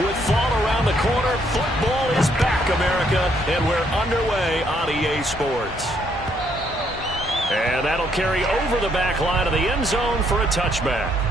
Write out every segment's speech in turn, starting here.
With fall around the corner, football is back, America, and we're underway on EA Sports. And that'll carry over the back line of the end zone for a touchback.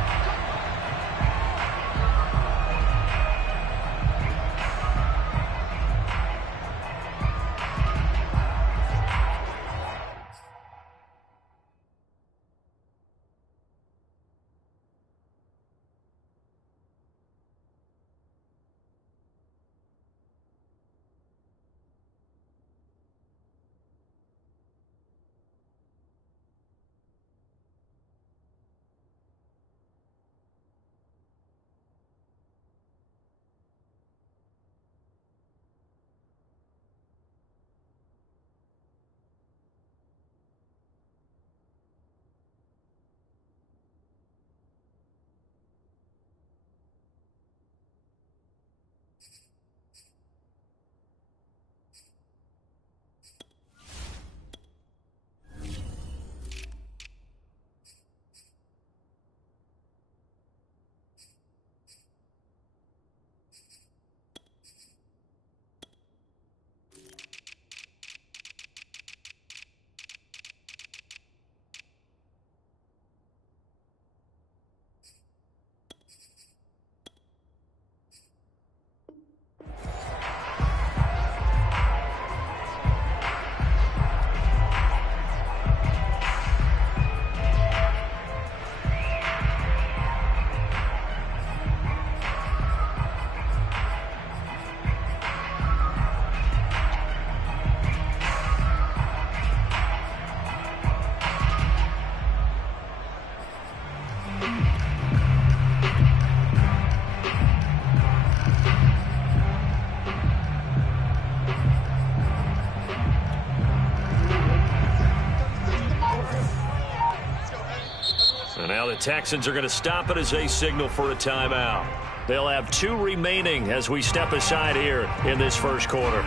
Now the Texans are going to stop it as they signal for a timeout. They'll have 2 remaining as we step aside here in this first quarter.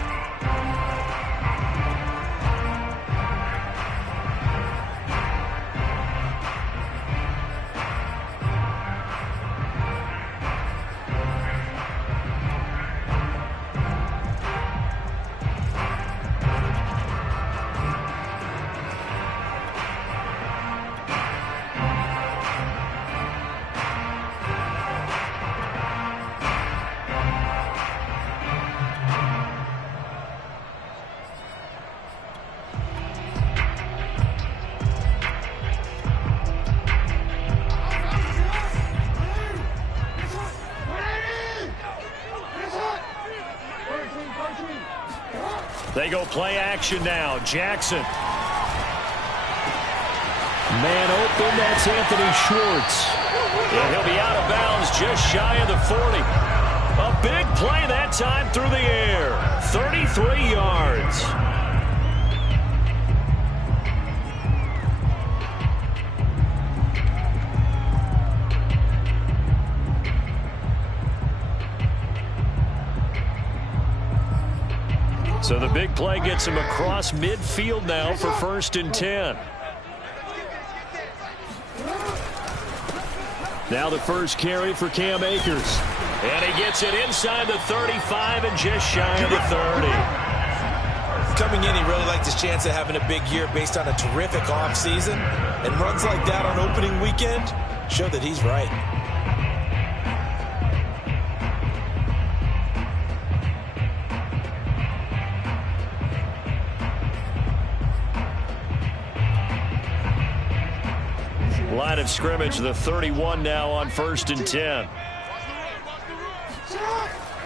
They go play action now. Jackson. Man open, that's Anthony Schwartz. And he'll be out of bounds just shy of the 40. A big play that time through the air. 33 yards. So the big play gets him across midfield now for 1st and 10. Now the first carry for Cam Akers. And he gets it inside the 35 and just shy of the 30. Coming in, he really liked his chance of having a big year based on a terrific offseason. And runs like that on opening weekend show that he's right. Line of scrimmage, the 31 now on 1st and 10.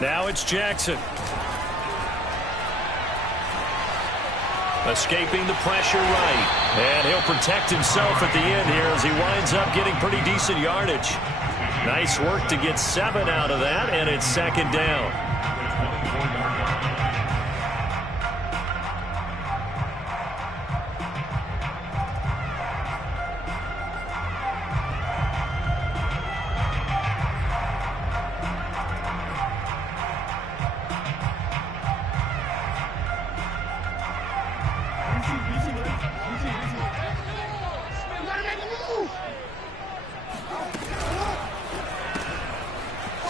Now it's Jackson. Escaping the pressure right. And he'll protect himself at the end here as he winds up getting pretty decent yardage. Nice work to get 7 out of that, and it's 2nd down.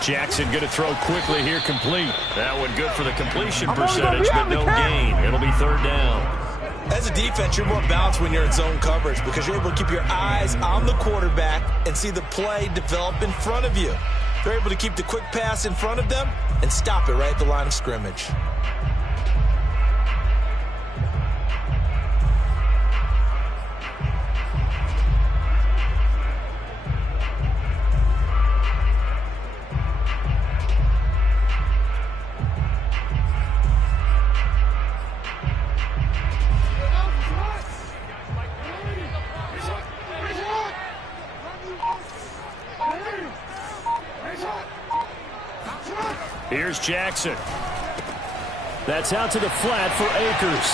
Jackson going to throw quickly here, complete. That one good for the completion percentage, but no gain. It'll be third down. As a defense, you're more balanced when you're in zone coverage because you're able to keep your eyes on the quarterback and see the play develop in front of you. They're able to keep the quick pass in front of them and stop it right at the line of scrimmage. Here's Jackson. That's out to the flat for Akers.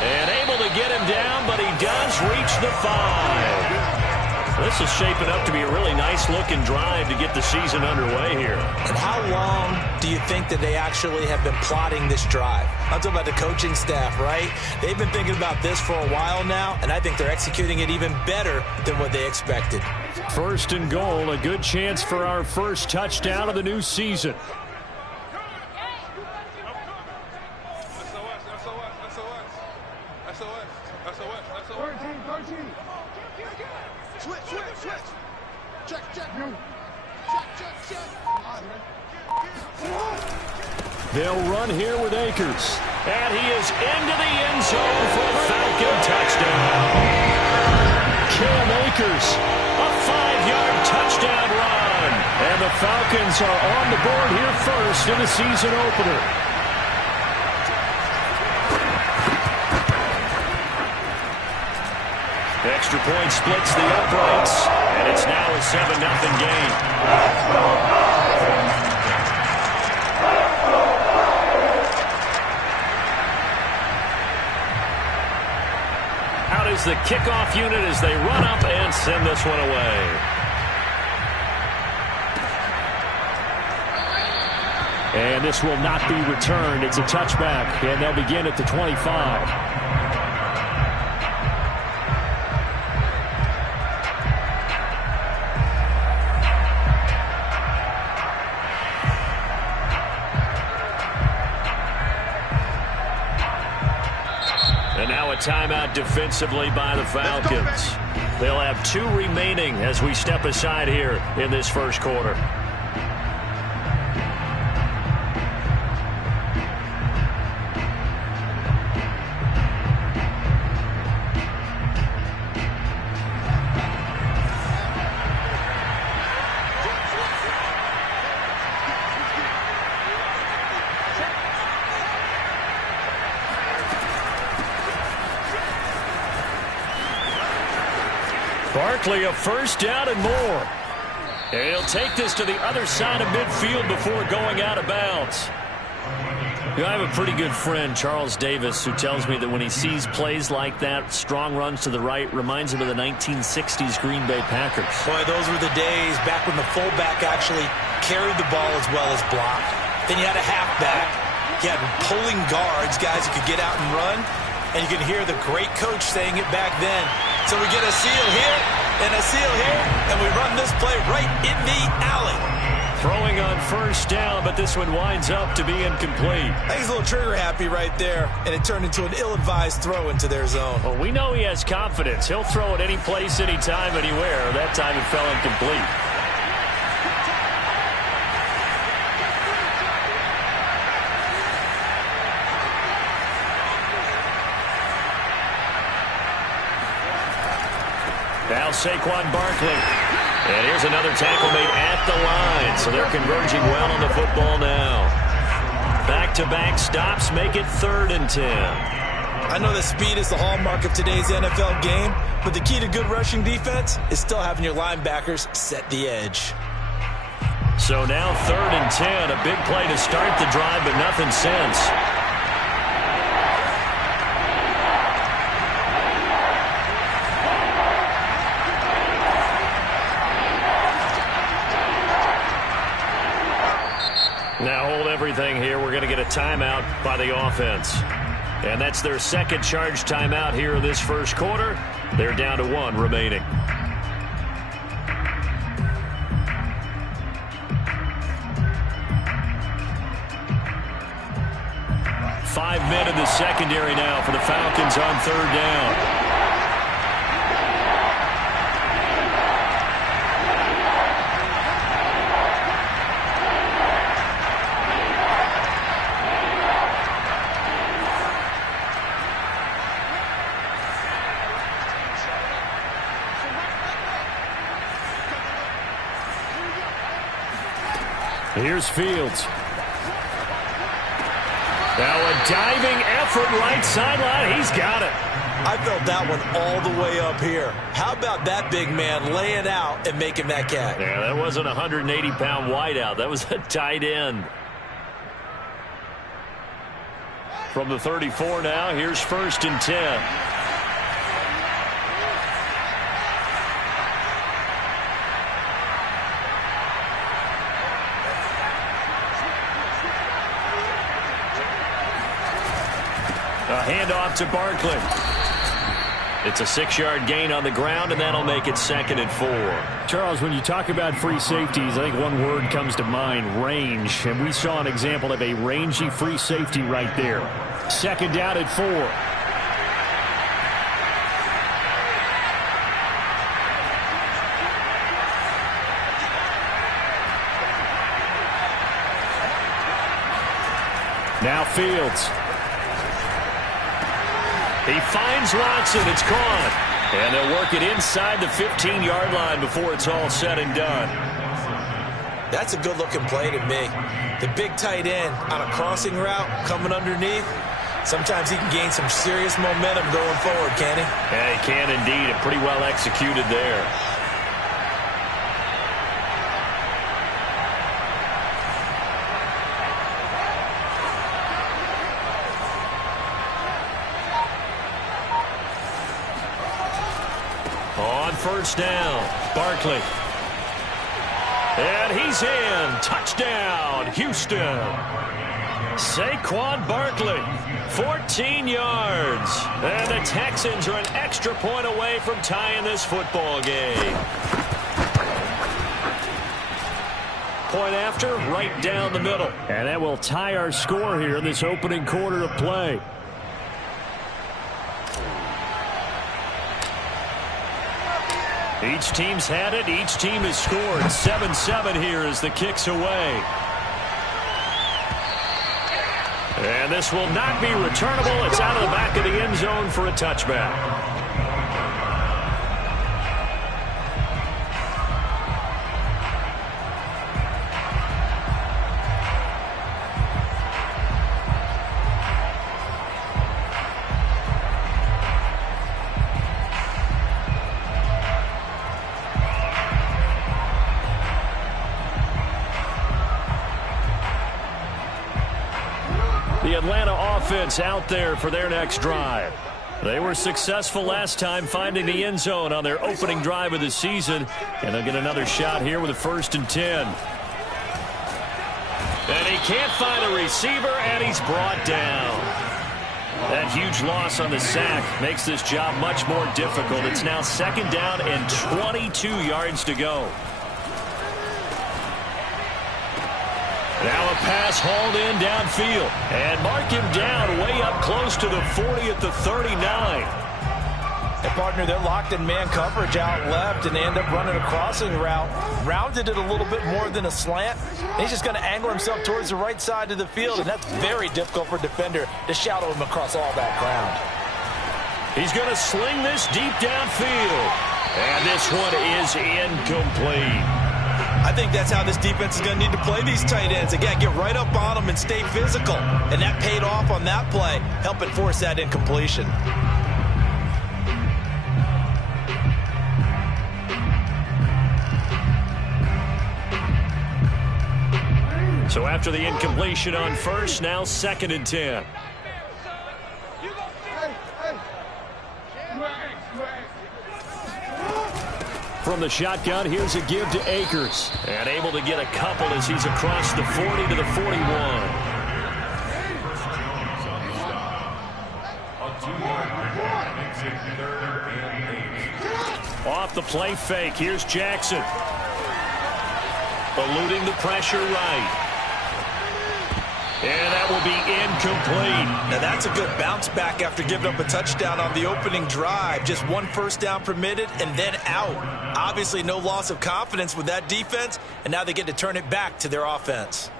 And able to get him down, but he does reach the 5. This is shaping up to be a really nice-looking drive to get the season underway here. And how long do you think that they actually have been plotting this drive? I'm talking about the coaching staff, right? They've been thinking about this for a while now, and I think they're executing it even better than what they expected. First and goal, a good chance for our first touchdown of the new season. They'll run here with Akers. And he is into the end zone for a Falcon touchdown. Cam Akers, a 5-yard touchdown run. And the Falcons are on the board here first in the season opener. Extra point splits the uprights, and it's now a 7-0 game. Out is the kickoff unit as they run up and send this one away. And this will not be returned. It's a touchback, and they'll begin at the 25. Timeout defensively by the Falcons. They'll have 2 remaining as we step aside here in this first quarter. Barkley, a first down and more. And he'll take this to the other side of midfield before going out of bounds. You know, I have a pretty good friend, Charles Davis, who tells me that when he sees plays like that, strong runs to the right, reminds him of the 1960s Green Bay Packers. Boy, those were the days back when the fullback actually carried the ball as well as blocked. Then you had a halfback. You had pulling guards, guys who could get out and run. And you can hear the great coach saying it back then. So we get a seal here and a seal here, and we run this play right in the alley. Throwing on first down, but this one winds up to be incomplete. I think he's a little trigger happy right there, and it turned into an ill-advised throw into their zone. Well, we know he has confidence. He'll throw it any place, anytime, anywhere. That time it fell incomplete. Now Saquon Barkley. And here's another tackle made at the line. So they're converging well on the football now. Back-to-back stops make it 3rd and 10. I know that speed is the hallmark of today's NFL game, but the key to good rushing defense is still having your linebackers set the edge. So now 3rd and 10. A big play to start the drive, but nothing since. Now hold everything here. We're going to get a timeout by the offense. And that's their second charge timeout here in this first quarter. They're down to 1 remaining. men in the secondary now for the Falcons on third down. Here's Fields. Now a diving effort right sideline. He's got it. I felt that one all the way up here. How about that big man laying out and making that catch? Yeah, that wasn't a 180-pound wideout. That was a tight end. From the 34 now, here's 1st and 10. A handoff to Barkley. It's a 6-yard gain on the ground, and that'll make it 2nd and 4. Charles, when you talk about free safeties, I think one word comes to mind, range. And we saw an example of a rangy free safety right there. 2nd down at 4. Now Fields. He finds Watson. It's caught. And they'll work it inside the 15-yard line before it's all said and done. That's a good-looking play to me. The big tight end on a crossing route coming underneath. Sometimes he can gain some serious momentum going forward, can he? Yeah, he can indeed. And pretty well executed there. On 1st down, Barkley. And he's in. Touchdown, Houston. Saquon Barkley, 14 yards. And the Texans are an extra point away from tying this football game. Point after, right down the middle. And that will tie our score here in this opening quarter of play. Each team's had it. Each team has scored. 7-7 here as the kick's away. And this will not be returnable. It's out of the back of the end zone for a touchback. The Atlanta offense out there for their next drive. They were successful last time finding the end zone on their opening drive of the season, and they'll get another shot here with a 1st and 10. And he can't find a receiver, and he's brought down. That huge loss on the sack makes this job much more difficult. It's now 2nd down and 22 yards to go. Now a pass hauled in downfield. And mark him down way up close to the 40 at the 39. And, partner, they're locked in man coverage out left, and they end up running a crossing route. Rounded it a little bit more than a slant. And he's just going to angle himself towards the right side of the field, and that's very difficult for a defender to shadow him across all that ground. He's going to sling this deep downfield. And this one is incomplete. I think that's how this defense is going to need to play these tight ends. Again, get right up on them and stay physical. And that paid off on that play, helping force that incompletion. So after the incompletion on 1st, now 2nd and 10. From the shotgun, here's a give to Akers. And able to get a couple as he's across the 40 to the 41. Off the play fake, here's Jackson. Eluding the pressure right. And that will be incomplete. Now that's a good bounce back after giving up a touchdown on the opening drive. Just one first down permitted and then out. Obviously no loss of confidence with that defense, and now they get to turn it back to their offense.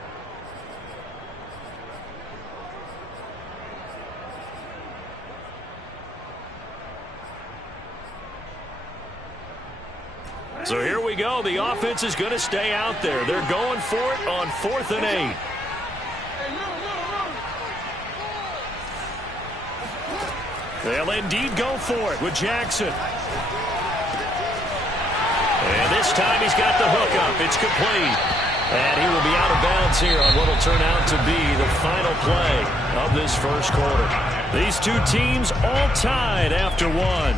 So here we go. The offense is going to stay out there. They're going for it on 4th and 8. They'll indeed go for it with Jackson. And this time he's got the hook up. It's complete. And he will be out of bounds here on what will turn out to be the final play of this first quarter. These two teams all tied after one.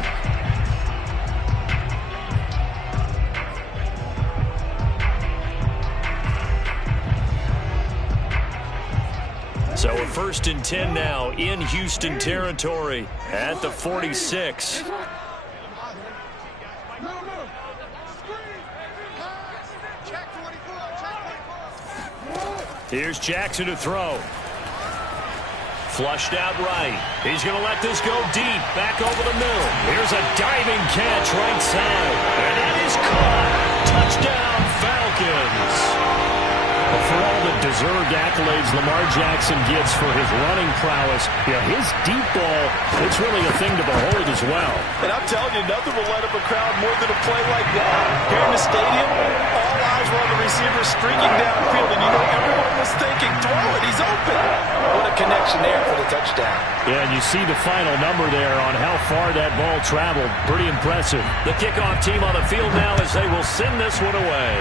So a 1st and 10 now in Houston territory at the 46. Here's Jackson to throw. Flushed out right. He's going to let this go deep. Back over the middle. Here's a diving catch right side. And that is caught. Touchdown, Falcons. For all the deserved accolades Lamar Jackson gets for his running prowess, his deep ball, it's really a thing to behold as well. And I'm telling you, nothing will light up a crowd more than a play like that. Here in the stadium, all eyes were on the receiver streaking downfield, and everyone was thinking, throw it, he's open. What a connection there for the touchdown. Yeah, and you see the final number there on how far that ball traveled. Pretty impressive. The kickoff team on the field now as they will send this one away.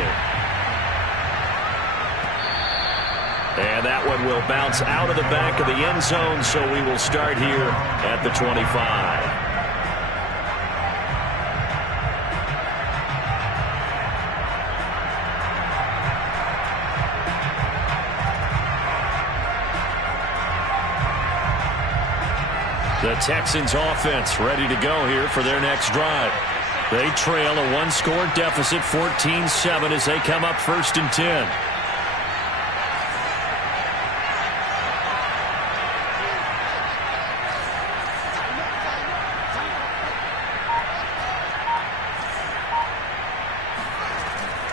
And that one will bounce out of the back of the end zone, so we will start here at the 25. The Texans offense ready to go here for their next drive. They trail a one-score deficit, 14-7, as they come up 1st and 10.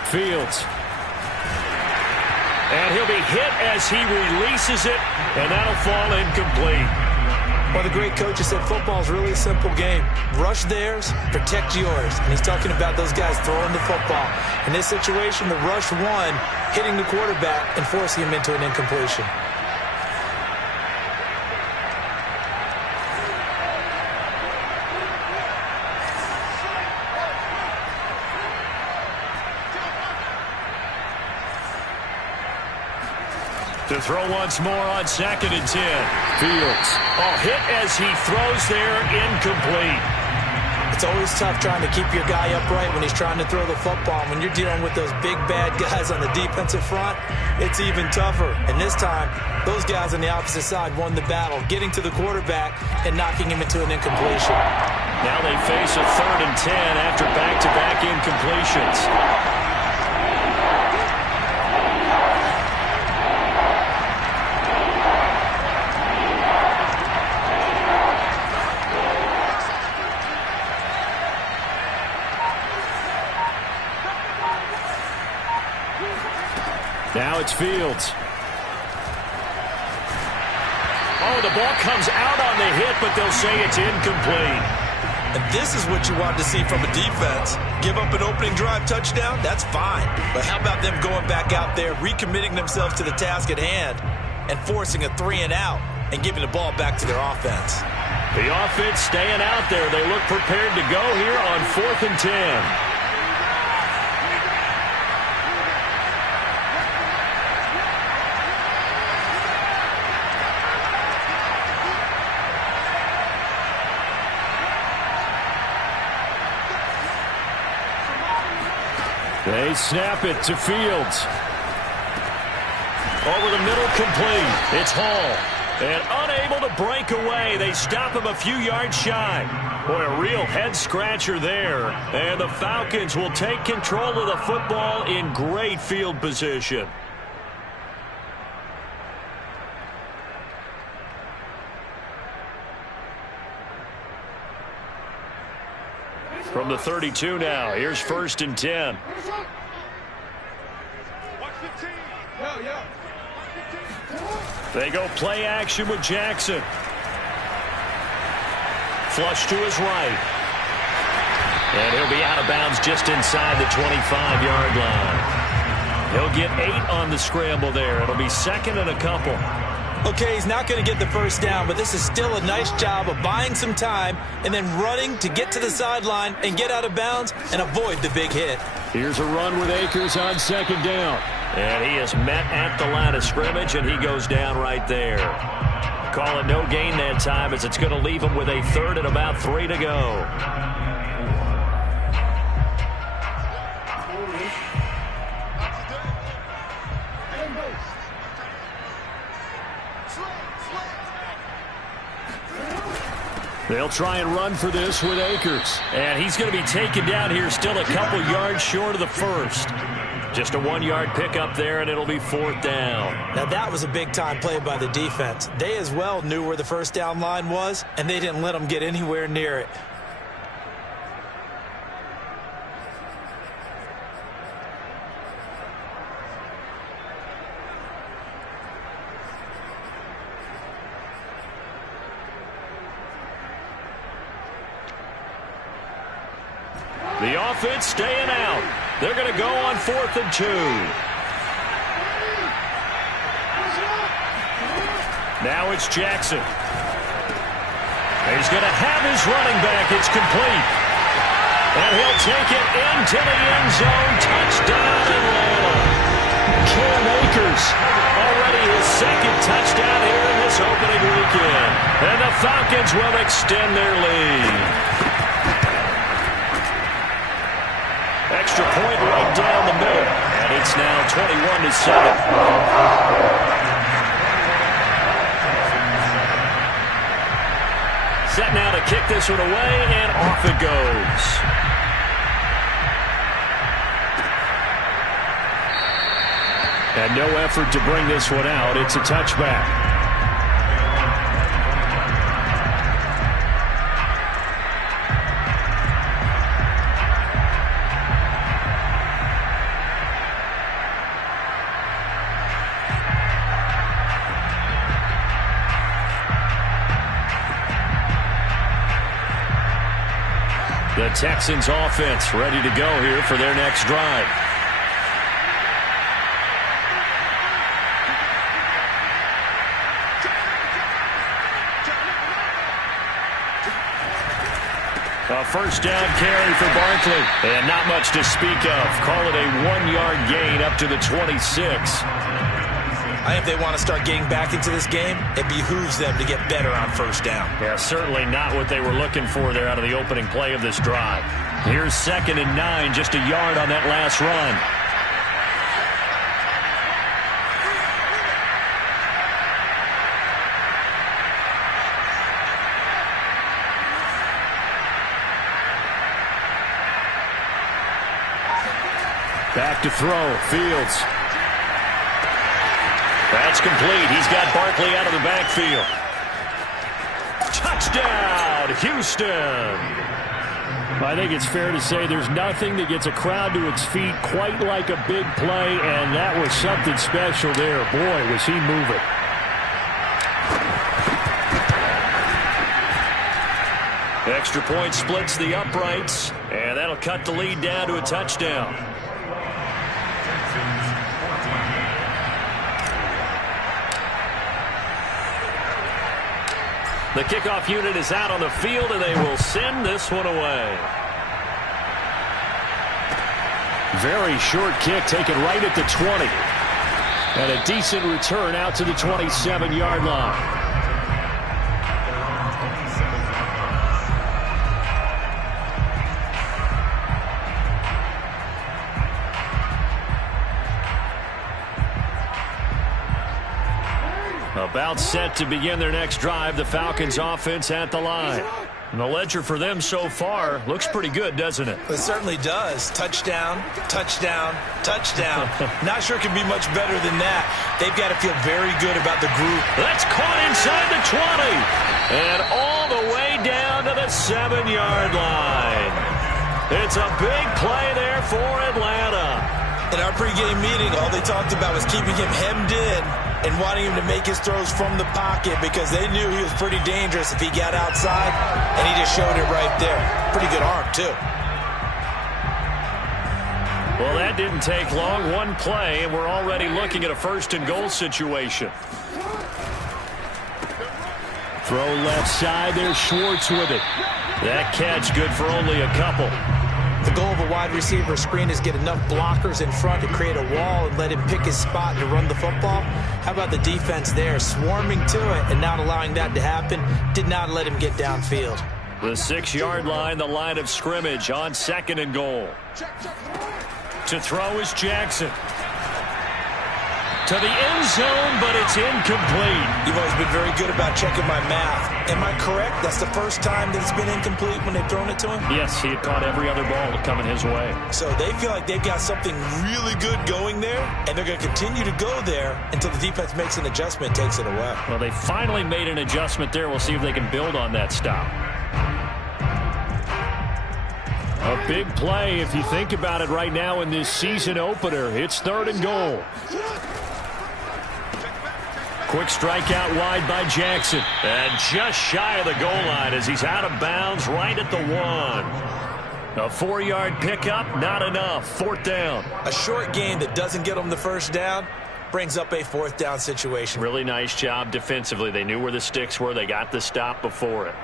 Fields. And he'll be hit as he releases it, and that'll fall incomplete. Well, the great coach has said football is really a simple game. Rush theirs, protect yours. And he's talking about those guys throwing the football. In this situation, the rush one, hitting the quarterback and forcing him into an incompletion. To throw once more on 2nd and 10. Fields. Hit as he throws there, incomplete. It's always tough trying to keep your guy upright when he's trying to throw the football. When you're dealing with those big, bad guys on the defensive front, it's even tougher. And this time, those guys on the opposite side won the battle, getting to the quarterback and knocking him into an incompletion. Now they face a 3rd and 10 after back-to-back incompletions. Now it's Fields. The ball comes out on the hit, but they'll say it's incomplete. And this is what you want to see from a defense. Give up an opening drive touchdown, that's fine. But how about them going back out there, recommitting themselves to the task at hand, and forcing a 3-and-out and giving the ball back to their offense. The offense staying out there. They look prepared to go here on 4th and 10. They snap it to Fields. Over the middle, complete. It's Hall. And unable to break away. They stop him a few yards shy. Boy, a real head-scratcher there. And the Falcons will take control of the football in great field position. From the 32 now, here's 1st and 10. They go play action with Jackson. Flush to his right. And he'll be out of bounds just inside the 25-yard line. He'll get 8 on the scramble there. It'll be 2nd and a couple. Okay, he's not going to get the first down, but this is still a nice job of buying some time and then running to get to the sideline and get out of bounds and avoid the big hit. Here's a run with Akers on 2nd down. And he is met at the line of scrimmage, and he goes down right there. Call it no gain that time, as it's going to leave him with a 3rd and about 3 to go. They'll try and run for this with Akers. And he's going to be taken down here, still a couple yards short of the first. Just a 1-yard pickup there, and it'll be 4th down. Now, that was a big-time play by the defense. They as well knew where the first down line was, and they didn't let them get anywhere near it. The offense staying out. They're going to go on 4th and 2. Now it's Jackson. He's going to have his running back. It's complete. And he'll take it into the end zone. Touchdown, Atlanta. Cam Akers. Already his 2nd touchdown here in this opening weekend. And the Falcons will extend their lead. Extra point right down the middle. And it's now 21-7. Set now to kick this one away, and off it goes. And no effort to bring this one out. It's a touchback. The Texans offense ready to go here for their next drive. A first down carry for Barkley. And not much to speak of. Call it a 1-yard gain up to the 26. I think if they want to start getting back into this game, it behooves them to get better on first down. Yeah, certainly not what they were looking for there out of the opening play of this drive. Here's 2nd and 9, just a yard on that last run. Back to throw. Fields. That's complete. He's got Barkley out of the backfield. Touchdown, Houston. I think it's fair to say there's nothing that gets a crowd to its feet quite like a big play, and that was something special there. Boy, was he moving. Extra point splits the uprights, and that'll cut the lead down to a touchdown. The kickoff unit is out on the field, and they will send this one away. Very short kick taken right at the 20. And a decent return out to the 27-yard line. About set to begin their next drive, the Falcons offense at the line. And the ledger for them so far looks pretty good, doesn't it? It certainly does. Touchdown, touchdown, touchdown. Not sure it can be much better than that. They've got to feel very good about the group. That's caught inside the 20. And all the way down to the 7-yard line. It's a big play there for Atlanta. In our pregame meeting, all they talked about was keeping him hemmed in and wanting him to make his throws from the pocket because they knew he was pretty dangerous if he got outside, and he just showed it right there. Pretty good arm, too. Well, that didn't take long. One play, and we're already looking at a first-and-goal situation. Throw left side. There's Schwartz with it. That catch good for only a couple. The goal of a wide receiver screen is get enough blockers in front to create a wall and let him pick his spot to run the football. How about the defense there, swarming to it and not allowing that to happen? Did not let him get downfield. The 6-yard line, the line of scrimmage on 2nd and goal. To throw is Jackson. To the end zone, but it's incomplete. You've always been very good about checking my math. Am I correct? That's the first time that it's been incomplete when they've thrown it to him? Yes, he had caught every other ball coming his way. So they feel like they've got something really good going there, and they're going to continue to go there until the defense makes an adjustment, takes it away. Well, they finally made an adjustment there. We'll see if they can build on that stop. A big play if you think about it right now in this season opener. It's 3rd and goal. Quick strike out wide by Jackson. And just shy of the goal line as he's out of bounds right at the 1. A 4-yard pickup, not enough. 4th down. A short game that doesn't get them the first down brings up a 4th down situation. Really nice job defensively. They knew where the sticks were. They got the stop before it.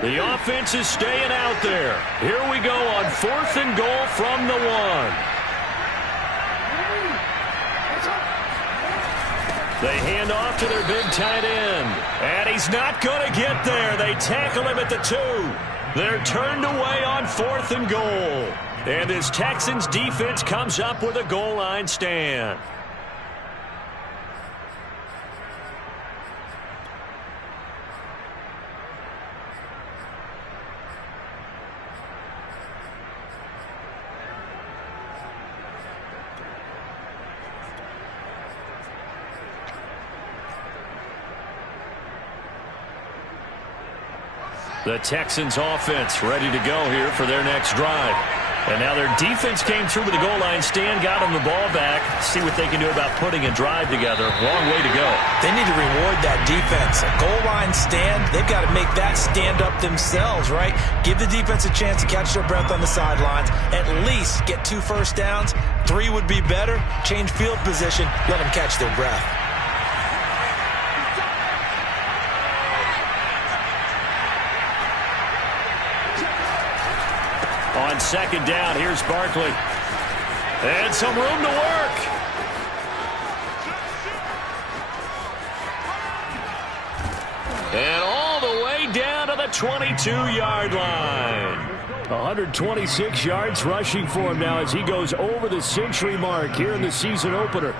The offense is staying out there. Here we go on 4th and goal from the 1. They hand off to their big tight end. And he's not going to get there. They tackle him at the 2. They're turned away on 4th and goal. And this Texans defense comes up with a goal line stand. The Texans offense ready to go here for their next drive. And now their defense came through with the goal line stand, got them the ball back. See what they can do about putting a drive together. Long way to go. They need to reward that defense. A goal line stand, they've got to make that stand up themselves, right? Give the defense a chance to catch their breath on the sidelines. At least get 2 first downs. 3 would be better. Change field position. Let them catch their breath. On 2nd down, here's Barkley. And some room to work. And all the way down to the 22-yard line. 126 yards rushing for him now as he goes over the century mark here in the season opener.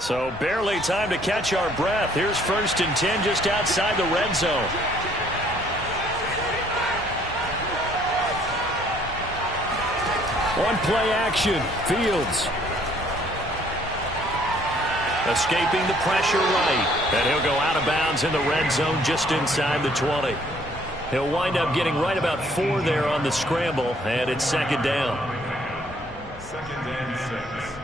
So barely time to catch our breath. Here's 1st and 10 just outside the red zone. One play action. Fields. Escaping the pressure right. And he'll go out of bounds in the red zone just inside the 20. He'll wind up getting right about 4 there on the scramble. And it's 2nd down. 2nd and 6.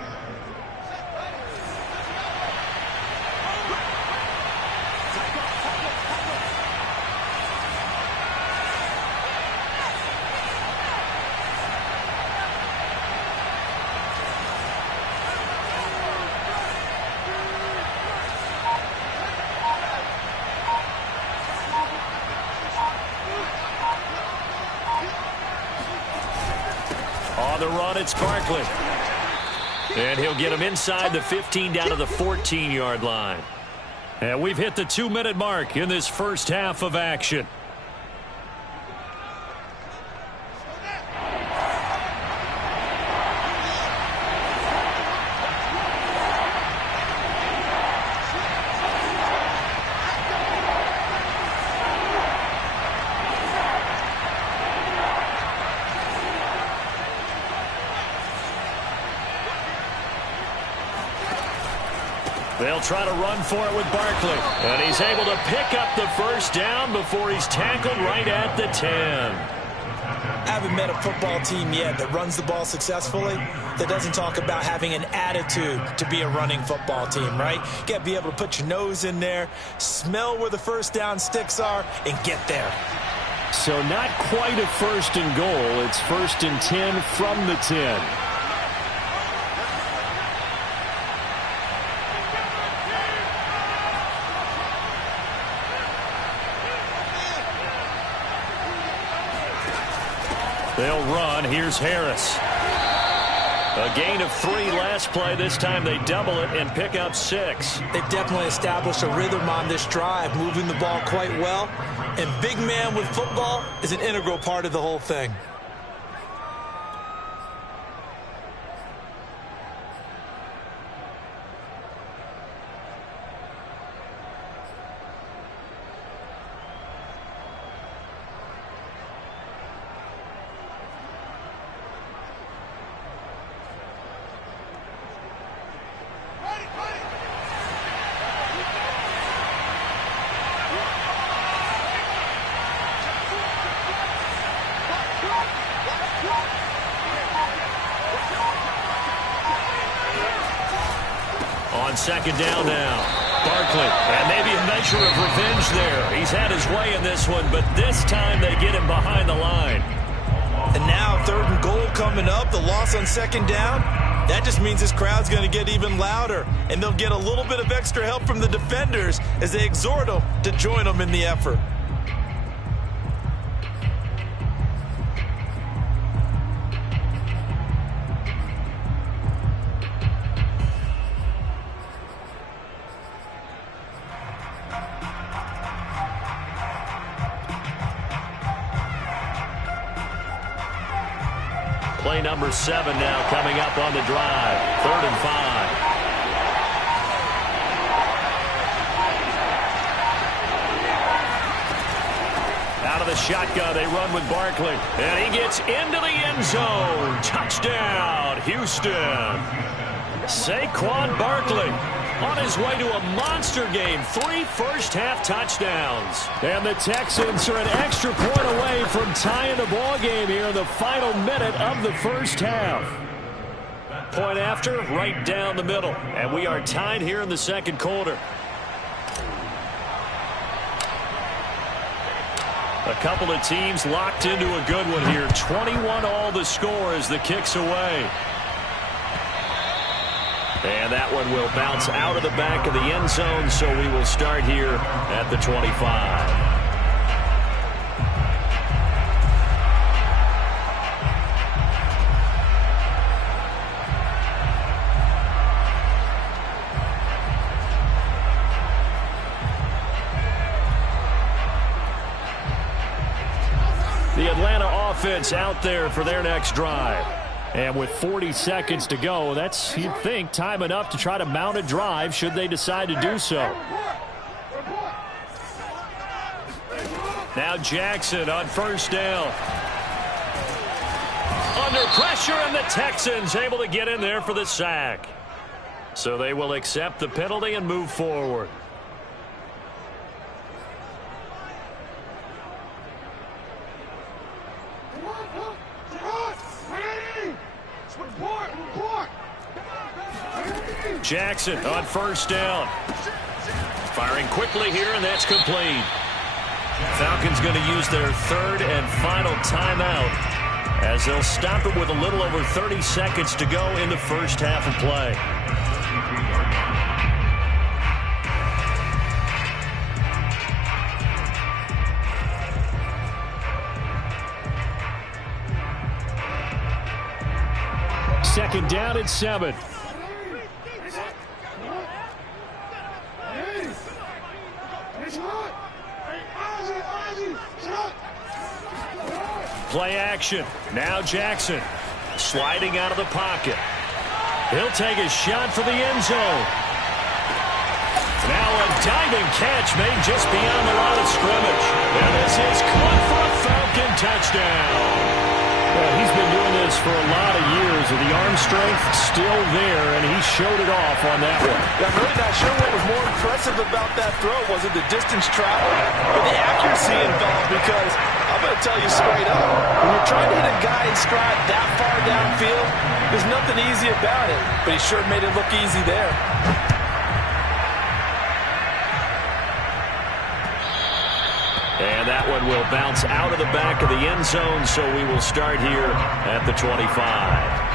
On the run, it's Barkley. And he'll get him inside the 15 down to the 14-yard line. And we've hit the 2-minute mark in this first half of action. They'll try to run for it with Barkley. And he's able to pick up the first down before he's tackled right at the 10. I haven't met a football team yet that runs the ball successfully that doesn't talk about having an attitude to be a running football team, right? You got to be able to put your nose in there, smell where the first down sticks are, and get there. So not quite a 1st and goal. It's 1st and 10 from the 10. They'll run. Here's Harris. A gain of 3 last play. This time they double it and pick up 6. They've definitely established a rhythm on this drive, moving the ball quite well. And big man with football is an integral part of the whole thing. On 2nd down now. Barkley, and maybe a measure of revenge there. He's had his way in this one, but this time they get him behind the line. And now 3rd and goal coming up, the loss on 2nd down. That just means this crowd's going to get even louder, and they'll get a little bit of extra help from the defenders as they exhort them to join them in the effort. Play number 7 now coming up on the drive. 3rd and 5. Out of the shotgun, they run with Barkley. And he gets into the end zone. Touchdown, Houston. Saquon Barkley on his way to a monster game. 3 first-half touchdowns. And the Texans are an extra point away from tying the ball game here in the final minute of the first half. Point after, right down the middle. And we are tied here in the second quarter. A couple of teams locked into a good one here. 21 all the score as the kick's away. And that one will bounce out of the back of the end zone, so we will start here at the 25. The Atlanta offense out there for their next drive. And with 40 seconds to go, that's, you'd think, time enough to try to mount a drive should they decide to do so. Now Jackson on 1st down. Under pressure, and the Texans able to get in there for the sack. So they will accept the penalty and move forward. Jackson on 1st down. Firing quickly here, and that's complete. Falcons going to use their 3rd and final timeout as they'll stop it with a little over 30 seconds to go in the first half of play. Second down and 7. Play action. Now Jackson sliding out of the pocket. He'll take a shot for the end zone. Now a diving catch made just beyond the line of scrimmage. And this is caught for a Falcon touchdown. Well, he's been doing this for a lot of years, with the arm strength still there, and he showed it off on that one. I'm really not sure what was more impressive about that throw. Was it the distance traveled or the accuracy involved? Because I'm going to tell you straight up, when you're trying to hit a guy in stride that far downfield, there's nothing easy about it. But he sure made it look easy there. And that one will bounce out of the back of the end zone, so we will start here at the 25.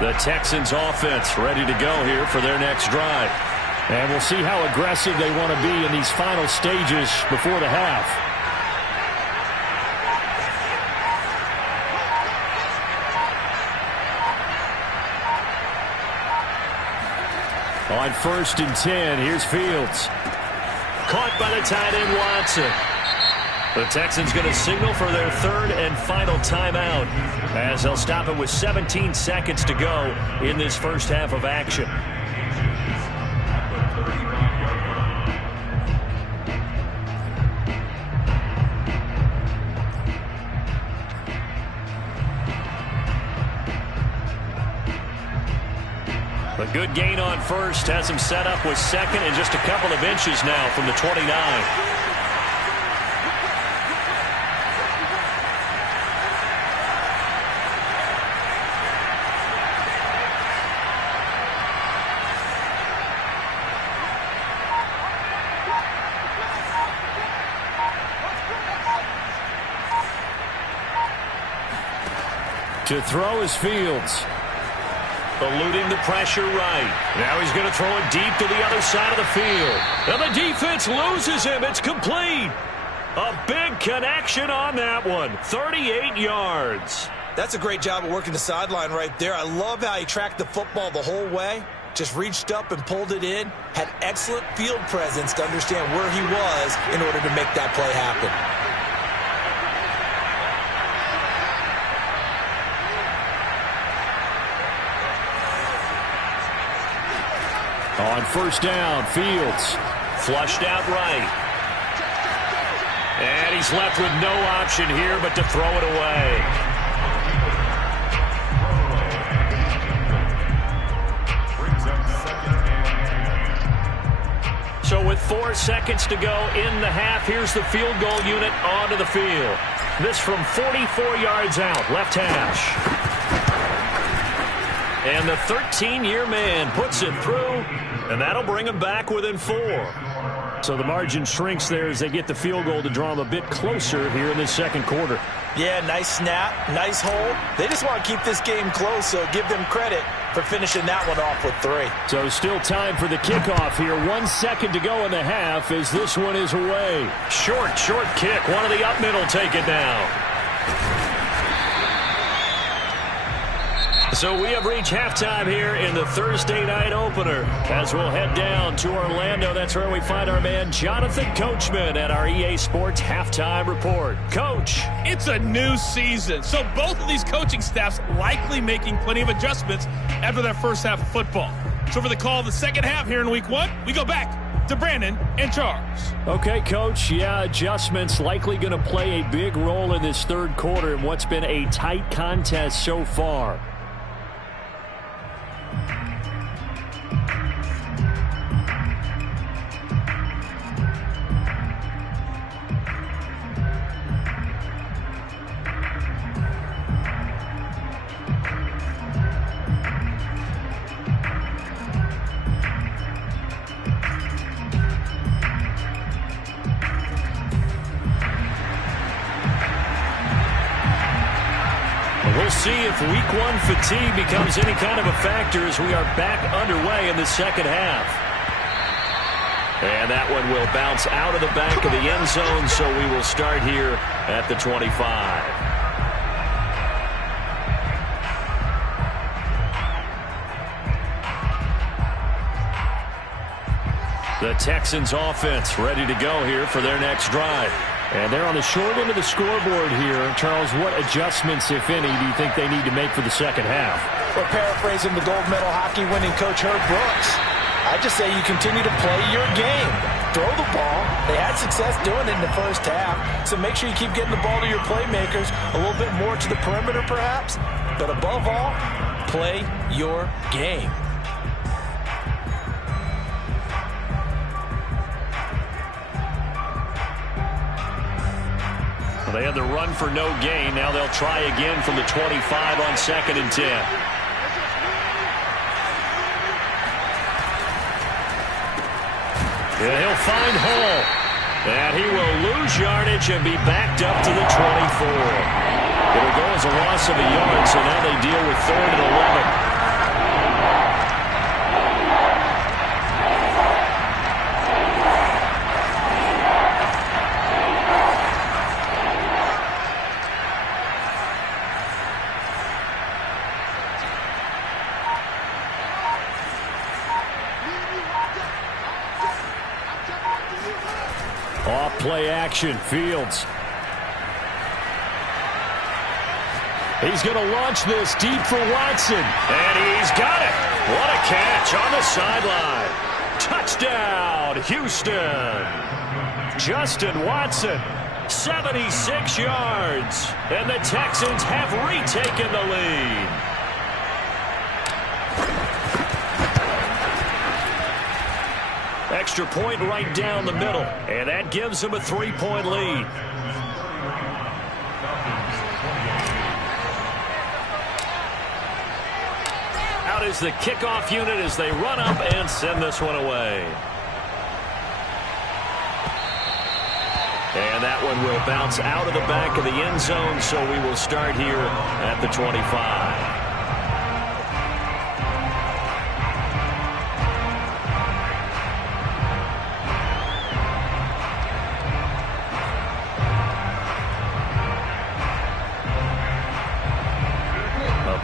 The Texans offense ready to go here for their next drive. And we'll see how aggressive they want to be in these final stages before the half. On 1st and 10, here's Fields. Caught by the tight end Watson. The Texans going to signal for their 3rd and final timeout as they'll stop it with 17 seconds to go in this first half of action. Good gain on first. Has him set up with second and just a couple of inches now from the 29. To throw is Fields. Eluding the pressure right. Now he's going to throw it deep to the other side of the field. And the defense loses him. It's complete. A big connection on that one. 38 yards. That's a great job of working the sideline right there. I love how he tracked the football the whole way. Just reached up and pulled it in. Had excellent field presence to understand where he was in order to make that play happen. On first down, Fields. Flushed out right. And he's left with no option here but to throw it away. So with 4 seconds to go in the half, here's the field goal unit onto the field. This from 44 yards out, left hash. And the 13-year man puts it through, and that'll bring him back within 4. So the margin shrinks there as they get the field goal to draw them a bit closer here in the second quarter. Yeah, nice snap, nice hold. They just want to keep this game close, so give them credit for finishing that one off with 3. So still time for the kickoff here. 1 second to go in the half as this one is away. Short kick. One of the up middle take it down. So we have reached halftime here in the Thursday night opener. As we'll head down to Orlando, that's where we find our man Jonathan Coachman at our EA Sports Halftime Report. Coach. It's a new season, so both of these coaching staffs likely making plenty of adjustments after their first half of football. So for the call of the second half here in week 1, we go back to Brandon and Charles. Okay, Coach. Yeah, adjustments likely going to play a big role in this third quarter in what's been a tight contest so far. We'll see if week 1 fatigue becomes any kind of a factor as we are back underway in the second half. And that one will bounce out of the back of the end zone, so we will start here at the 25. The Texans offense ready to go here for their next drive. And they're on the short end of the scoreboard here. Charles, what adjustments, if any, do you think they need to make for the second half? Well, paraphrasing the gold medal hockey winning coach Herb Brooks, I just say you continue to play your game. Throw the ball. They had success doing it in the first half, so make sure you keep getting the ball to your playmakers, a little bit more to the perimeter perhaps, but above all, play your game. They had the run for no gain. Now they'll try again from the 25 on 2nd and 10. And he'll find Hall. And he will lose yardage and be backed up to the 24. It'll go as a loss of a yard, so now they deal with 3rd and 11. Off play action, Fields. He's going to launch this deep for Watson. And he's got it. What a catch on the sideline. Touchdown, Houston. Justin Watson, 76 yards. And the Texans have retaken the lead. Extra point right down the middle, and that gives them a 3-point lead. Out is the kickoff unit as they run up and send this one away. And that one will bounce out of the back of the end zone, so we will start here at the 25.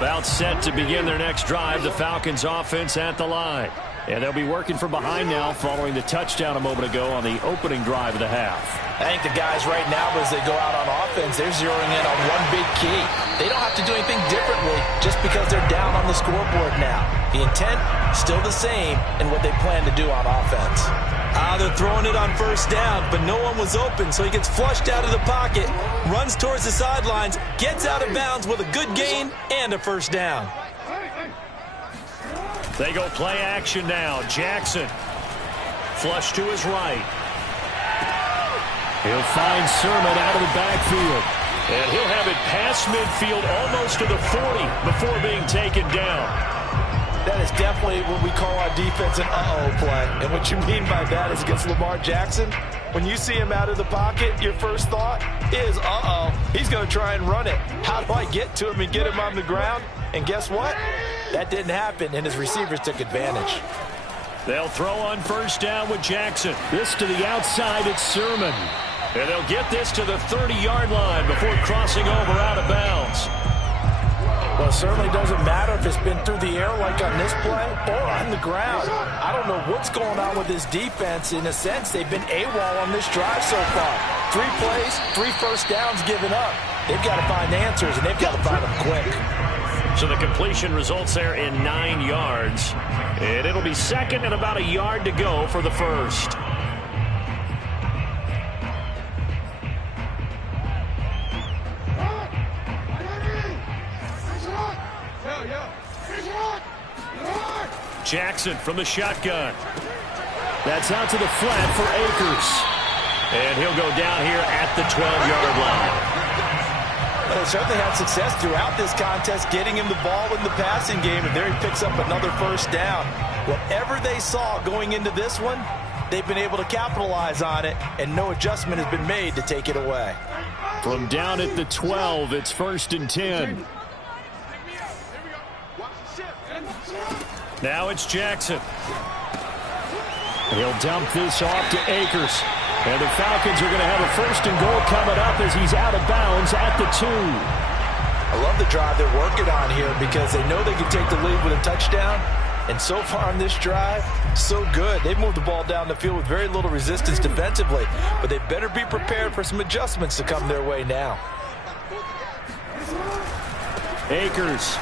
About set to begin their next drive, the Falcons offense at the line. And they'll be working from behind now following the touchdown a moment ago on the opening drive of the half. I think the guys right now, as they go out on offense, they're zeroing in on one big key. They don't have to do anything differently just because they're down on the scoreboard now. The intent, still the same in what they plan to do on offense. They're throwing it on first down, but no one was open, so he gets flushed out of the pocket, runs towards the sidelines, gets out of bounds with a good gain and a first down. They go play action now. Jackson. Flush to his right. He'll find Sermon out of the backfield. And he'll have it past midfield almost to the 40 before being taken down. That is definitely what we call our defense an uh-oh play. And what you mean by that is against Lamar Jackson, when you see him out of the pocket, your first thought is, uh-oh, he's going to try and run it. How do I get to him and get him on the ground? And guess what? That didn't happen, and his receivers took advantage. They'll throw on first down with Jackson. This to the outside, it's Sermon. And they'll get this to the 30-yard line before crossing over out of bounds. Well, it certainly doesn't matter if it's been through the air like on this play or on the ground. I don't know what's going on with this defense. In a sense, they've been AWOL on this drive so far. 3 plays, 3 first downs given up. They've got to find answers, and they've got to find them quick. So the completion results there in 9 yards. And it'll be second and about a yard to go for the first. Jackson from the shotgun. That's out to the flat for Akers. And he'll go down here at the 12-yard line. Well, they certainly had success throughout this contest getting him the ball in the passing game, and there he picks up another first down. Whatever they saw going into this one, they've been able to capitalize on it, and no adjustment has been made to take it away. From down at the 12, it's 1st and 10. Now it's Jackson. He'll dump this off to Akers. And the Falcons are going to have a 1st and goal coming up as he's out of bounds at the 2. I love the drive they're working on here because they know they can take the lead with a touchdown. And so far on this drive, so good. They've moved the ball down the field with very little resistance defensively. But they better be prepared for some adjustments to come their way now. Akers.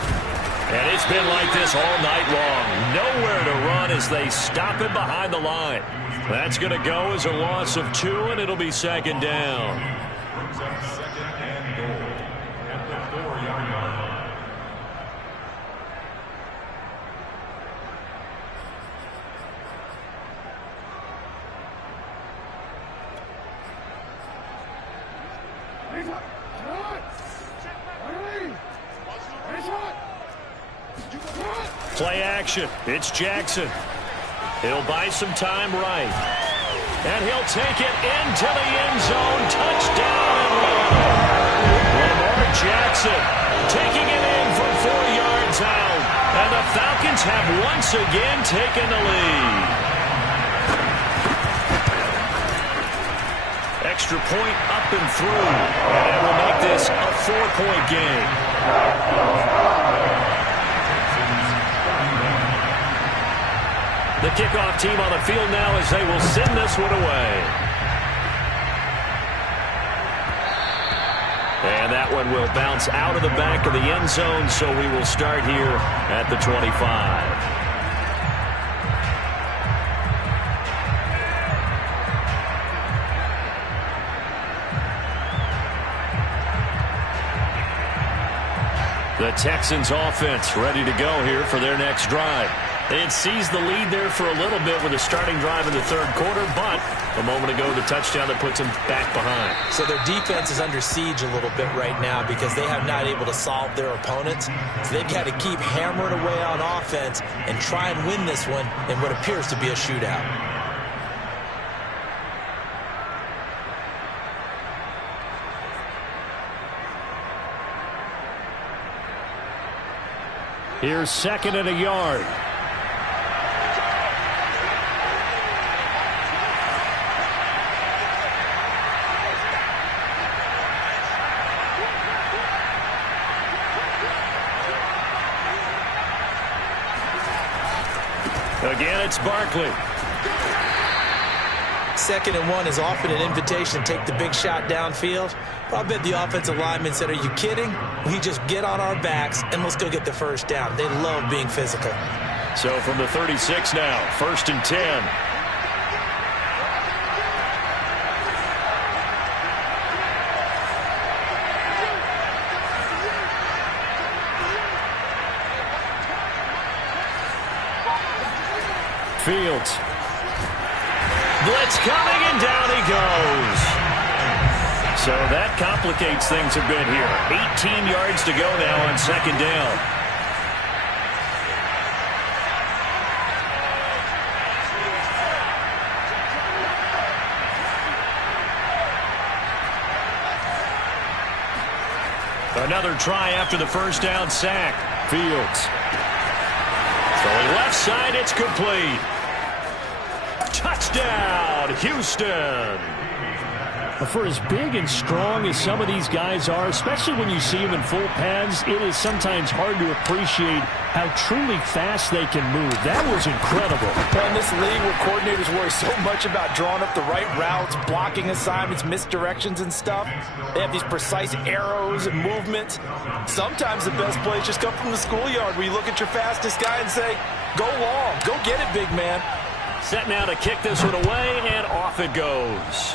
And it's been like this all night long. Nowhere to run as they stop him behind the line. That's going to go as a loss of 2, and it'll be 2nd down. Brings up 2nd and goal at the 4-yard line. Play action. It's Jackson. He'll buy some time right. And he'll take it into the end zone. Touchdown. Lamar Jackson taking it in from 4 yards out. And the Falcons have once again taken the lead. Extra point up and through. And that will make this a 4-point game. The kickoff team on the field now as they will send this one away. And that one will bounce out of the back of the end zone, so we will start here at the 25. The Texans offense ready to go here for their next drive. They had seized the lead there for a little bit with a starting drive in the third quarter, but a moment ago, the touchdown that puts them back behind. So their defense is under siege a little bit right now because they have not able to solve their opponents. So they've got to keep hammering away on offense and try and win this one in what appears to be a shootout. Here's second and a yard. Again, it's Barkley. Second and 1 is often an invitation to take the big shot downfield. I bet the offensive lineman said, are you kidding? We just get on our backs and let's go get the first down. They love being physical. So from the 36 now, 1st and 10. Fields. Blitz coming, and down he goes. So that complicates things a bit here. 18 yards to go now on second down. Another try after the first down sack. Fields. Throwing left side, it's complete. Touchdown, Houston. For as big and strong as some of these guys are, especially when you see them in full pads, it is sometimes hard to appreciate how truly fast they can move. That was incredible. In this league where coordinators worry so much about drawing up the right routes, blocking assignments, misdirections and stuff, they have these precise arrows and movements. Sometimes the best plays just come from the schoolyard where you look at your fastest guy and say, go long, go get it, big man. Set now to kick this one away, and off it goes.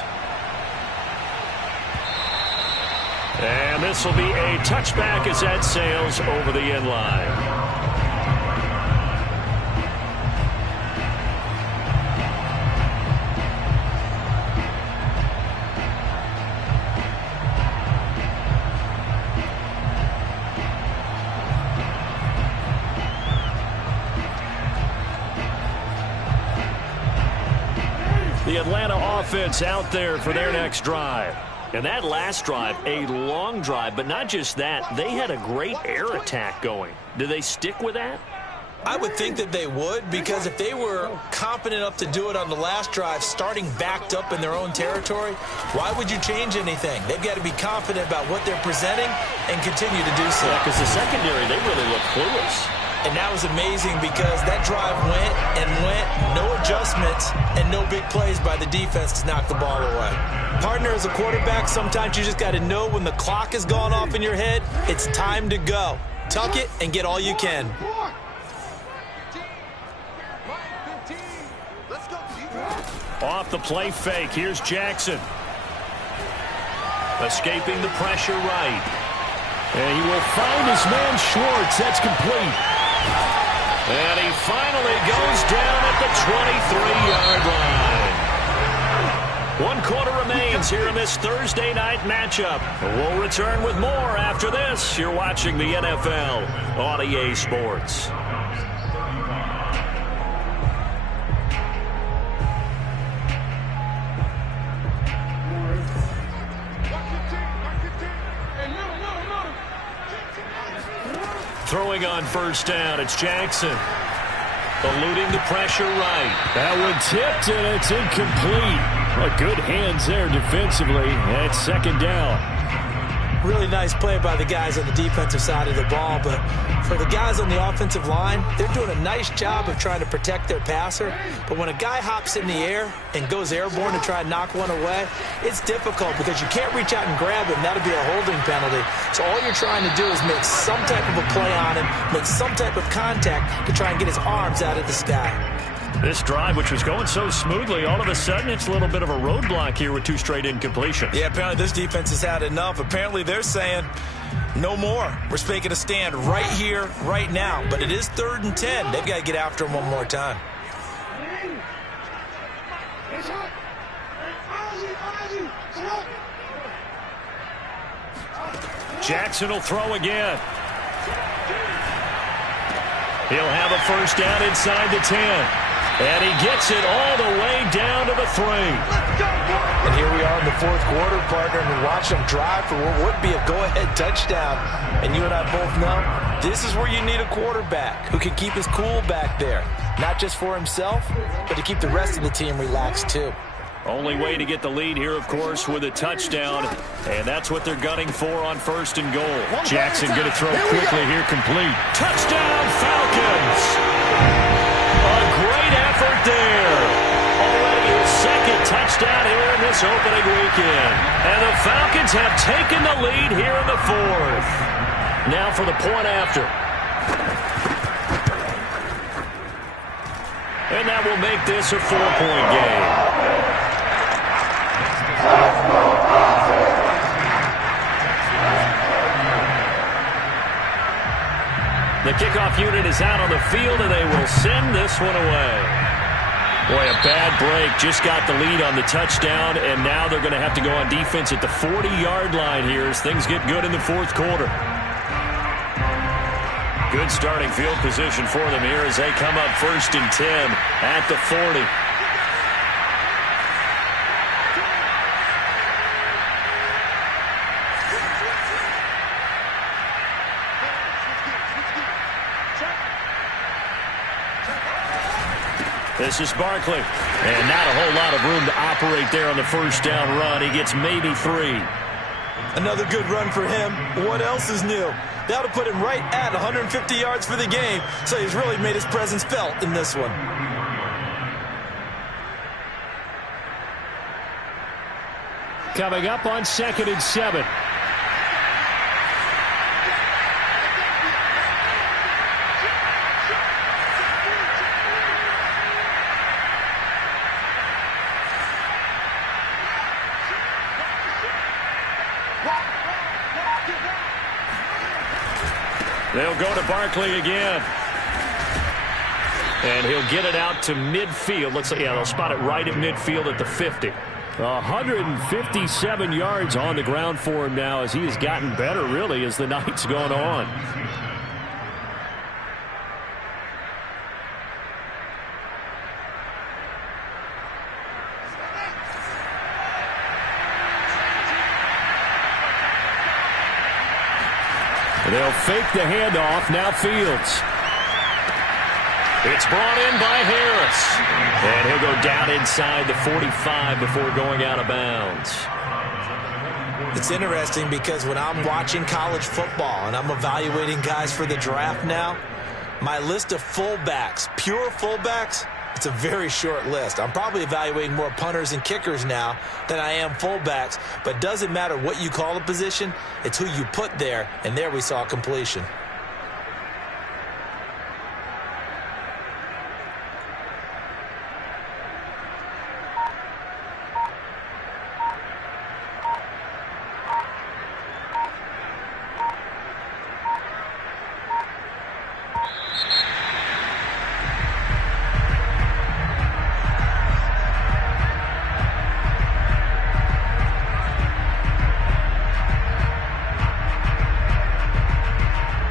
And this will be a touchback as that sails over the end line. The Atlanta offense out there for their next drive. And that last drive, a long drive, but not just that. They had a great air attack going. Do they stick with that? I would think that they would, because if they were confident enough to do it on the last drive, starting backed up in their own territory, why would you change anything? They've got to be confident about what they're presenting and continue to do so. Yeah, because the secondary, they really look clueless. And that was amazing because that drive went and went, no adjustments, and no big plays by the defense to knock the ball away. Partner, as a quarterback, sometimes you just got to know when the clock has gone off in your head, it's time to go. Tuck it and get all you can. Off the play fake, here's Jackson. Escaping the pressure right. And he will find his man Schwartz. That's complete. And he finally goes down at the 23-yard line. 1 quarter remains here in this Thursday night matchup. We'll return with more after this. You're watching the NFL on EA Sports. Throwing on first down, it's Jackson. Eluding the pressure right. That one tipped, and it's incomplete. Good hands there defensively. That's second down. Really nice play by the guys on the defensive side of the ball, but for the guys on the offensive line, they're doing a nice job of trying to protect their passer. But when a guy hops in the air and goes airborne to try and knock one away, it's difficult because you can't reach out and grab him. That'll be a holding penalty. So all you're trying to do is make some type of a play on him, make some type of contact to try and get his arms out of the sky. This drive, which was going so smoothly, all of a sudden it's a little bit of a roadblock here with 2 straight incompletions. Yeah, apparently this defense has had enough. Apparently they're saying, No more. We're making a stand right here, right now. But it is 3rd and 10. They've got to get after him one more time. Jackson will throw again. He'll have a first down inside the 10. And he gets it all the way down to the 3. And here we are in the 4th quarter, partner, and watch them drive for what would be a go-ahead touchdown. And you and I both know this is where you need a quarterback who can keep his cool back there. Not just for himself, but to keep the rest of the team relaxed too. Only way to get the lead here, of course, with a touchdown. And that's what they're gunning for on 1st and goal. Jackson going to throw quickly here, complete. Touchdown, Falcons! A great effort there. Already his 2nd touchdown here in this opening weekend. And the Falcons have taken the lead here in the 4th. Now for the point after. And that will make this a 4-point game. The kickoff unit is out on the field, and they will send this one away. Boy, a bad break. Just got the lead on the touchdown, and now they're going to have to go on defense at the 40-yard line here as things get good in the 4th quarter. Good starting field position for them here as they come up 1st and 10 at the 40. This is Barkley. And not a whole lot of room to operate there on the first down run. He gets maybe 3. Another good run for him. What else is new? That'll put him right at 150 yards for the game. So he's really made his presence felt in this one. Coming up on 2nd and 7. They'll go to Barkley again. And he'll get it out to midfield. Looks like, yeah, they'll spot it right at midfield at the 50. 157 yards on the ground for him now as he has gotten better, really, as the night's gone on. They'll fake the handoff. Now Fields. It's brought in by Harris. And he'll go down inside the 45 before going out of bounds. It's interesting because when I'm watching college football and I'm evaluating guys for the draft now, my list of fullbacks, pure fullbacks, it's a very short list. I'm probably evaluating more punters and kickers now than I am fullbacks. But it doesn't matter what you call the position. It's who you put there. And there we saw completion.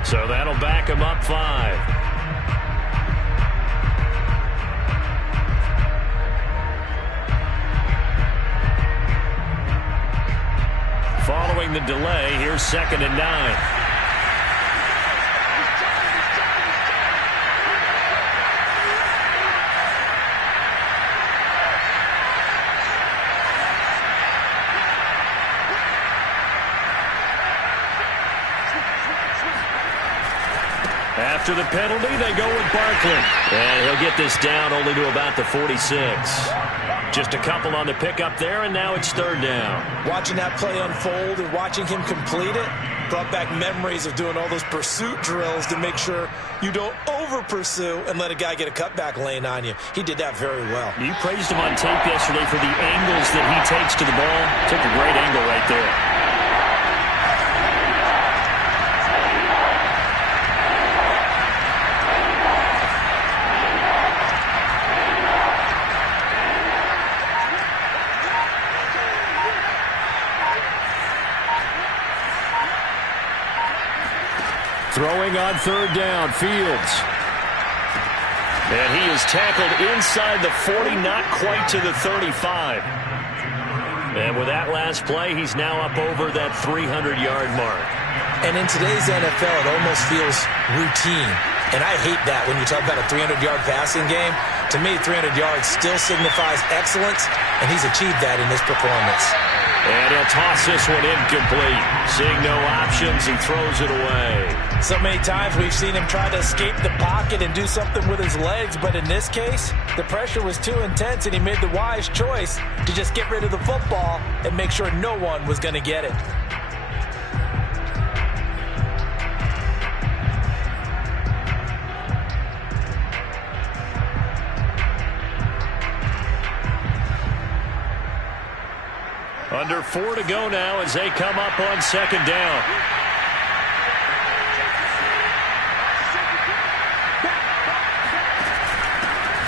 So that'll back him up 5. Following the delay, here's 2nd and 9. After the penalty, they go with Barkley. And he'll get this down only to about the 46. Just a couple on the pickup there, and now it's 3rd down. Watching that play unfold and watching him complete it brought back memories of doing all those pursuit drills to make sure you don't over-pursue and let a guy get a cutback lane on you. He did that very well. You praised him on tape yesterday for the angles that he takes to the ball. Took a great angle right there. Throwing on third down, Fields. And he is tackled inside the 40, not quite to the 35. And with that last play, he's now up over that 300-yard mark. And in today's NFL, it almost feels routine. And I hate that when you talk about a 300-yard passing game. To me, 300 yards still signifies excellence, and he's achieved that in this performance. And he'll toss this one incomplete. Seeing no options, he throws it away. So many times we've seen him try to escape the pocket and do something with his legs, but in this case, the pressure was too intense, and he made the wise choice to just get rid of the football and make sure no one was going to get it. Under 4 to go now as they come up on second down.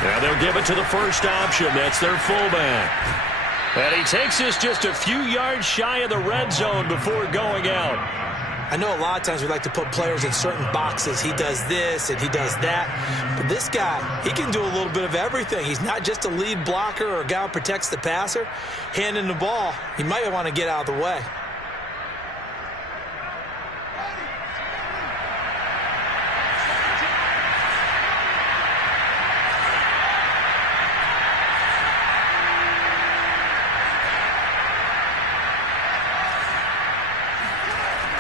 Now they'll give it to the first option. That's their fullback. And he takes this just a few yards shy of the red zone before going out. I know a lot of times we like to put players in certain boxes. He does this and he does that. But this guy, he can do a little bit of everything. He's not just a lead blocker or a guy who protects the passer. Handing the ball, he might want to get out of the way.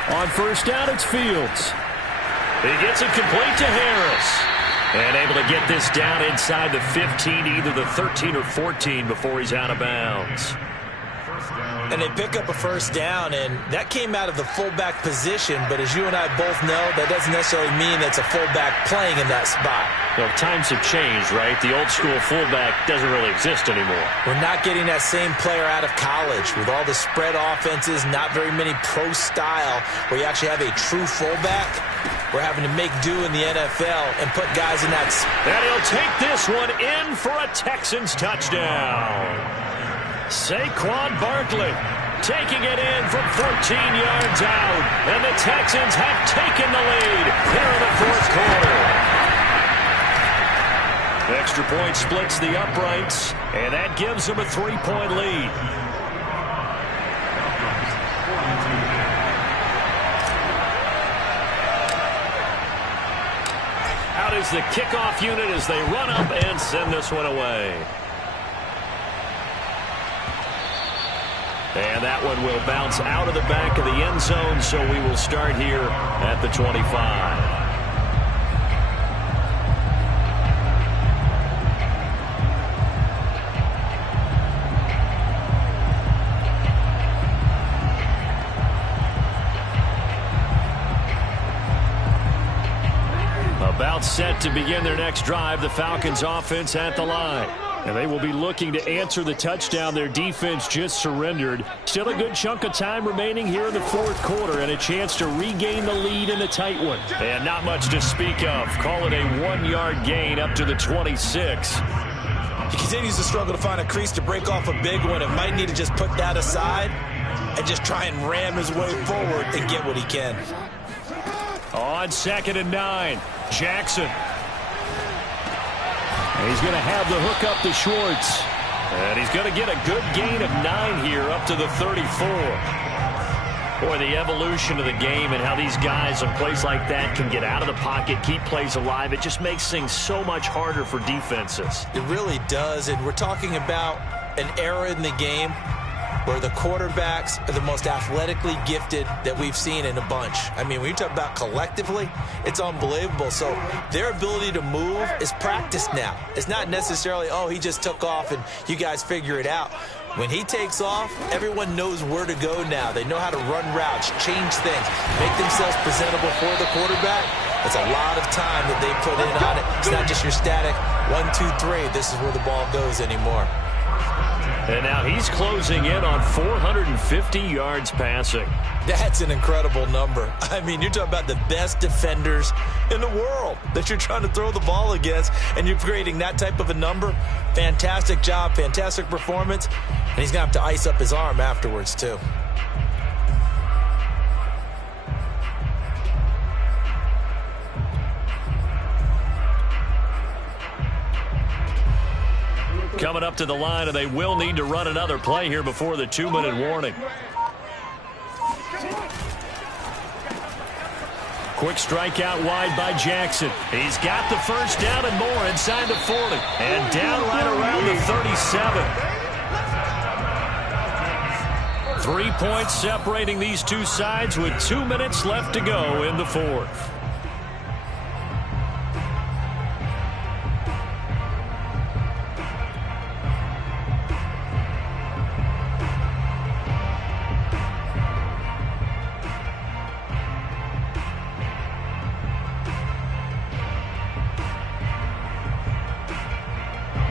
On first down, it's Fields. He gets it complete to Harris. And able to get this down inside the 15, either the 13 or 14 before he's out of bounds. And they pick up a first down, and that came out of the fullback position. But as you and I both know, that doesn't necessarily mean that's a fullback playing in that spot. Well, times have changed, right? The old school fullback doesn't really exist anymore. We're not getting that same player out of college. With all the spread offenses, not very many pro style, where you actually have a true fullback. We're having to make do in the NFL and put guys in that. And he'll take this one in for a Texans touchdown. Saquon Barkley taking it in from 14 yards out. And the Texans have taken the lead here in the fourth quarter. Extra point splits the uprights, and that gives them a 3-point lead. Out is the kickoff unit as they run up and send this one away. And that one will bounce out of the back of the end zone, so we will start here at the 25. About set to begin their next drive, the Falcons offense at the line. And they will be looking to answer the touchdown their defense just surrendered. Still a good chunk of time remaining here in the fourth quarter and a chance to regain the lead in a tight one. And not much to speak of. Call it a 1-yard gain up to the 26. He continues to struggle to find a crease to break off a big one. It might need to just put that aside and just try and ram his way forward and get what he can. On 2nd and 9, Jackson. And he's going to have the hook up to Schwartz. And he's going to get a good gain of 9 here up to the 34. Boy, the evolution of the game and how these guys on plays like that can get out of the pocket, keep plays alive, it just makes things so much harder for defenses. It really does, and we're talking about an era in the game where the quarterbacks are the most athletically gifted that we've seen in a bunch. I mean, when you talk about collectively, it's unbelievable. So their ability to move is practiced now. It's not necessarily, oh, he just took off and you guys figure it out. When he takes off, everyone knows where to go now. They know how to run routes, change things, make themselves presentable for the quarterback. It's a lot of time that they put in on it. It's not just your static 1, 2, 3. This is where the ball goes anymore. And now he's closing in on 450 yards passing. That's an incredible number. I mean, you're talking about the best defenders in the world that you're trying to throw the ball against, and you're creating that type of a number. Fantastic job, fantastic performance, and he's going to have to ice up his arm afterwards, too. coming up to the line, and they will need to run another play here before the 2-minute warning. Quick strike out wide by Jackson. He's got the first down and more inside the 40. And down right around the 37. 3 points separating these two sides with 2 minutes left to go in the fourth.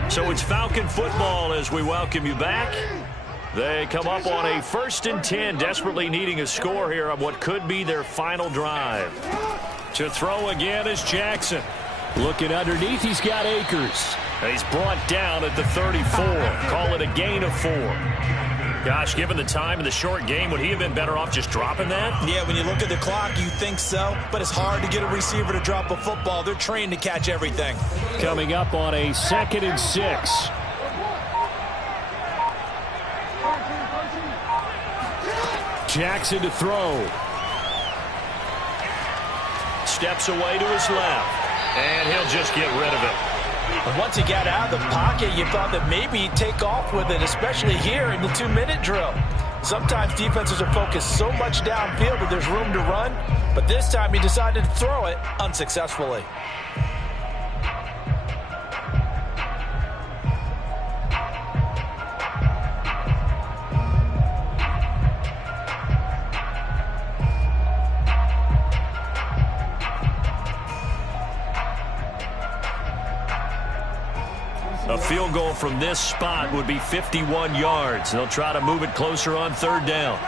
So it's Falcon football as we welcome you back. They come up on a 1st and 10, desperately needing a score here on what could be their final drive. To throw again is Jackson. Looking underneath, he's got Akers. He's brought down at the 34. Call it a gain of 4. Gosh, given the time in the short game, would he have been better off just dropping that? Yeah, when you look at the clock, you think so. But it's hard to get a receiver to drop a football. They're trained to catch everything. Coming up on a 2nd and 6. Jackson to throw. Steps away to his left. And he'll just get rid of it. And once he got out of the pocket, you thought that maybe he'd take off with it, especially here in the 2-minute drill. Sometimes defenses are focused so much downfield that there's room to run, but this time he decided to throw it unsuccessfully. A field goal from this spot would be 51 yards. They'll try to move it closer on 3rd down.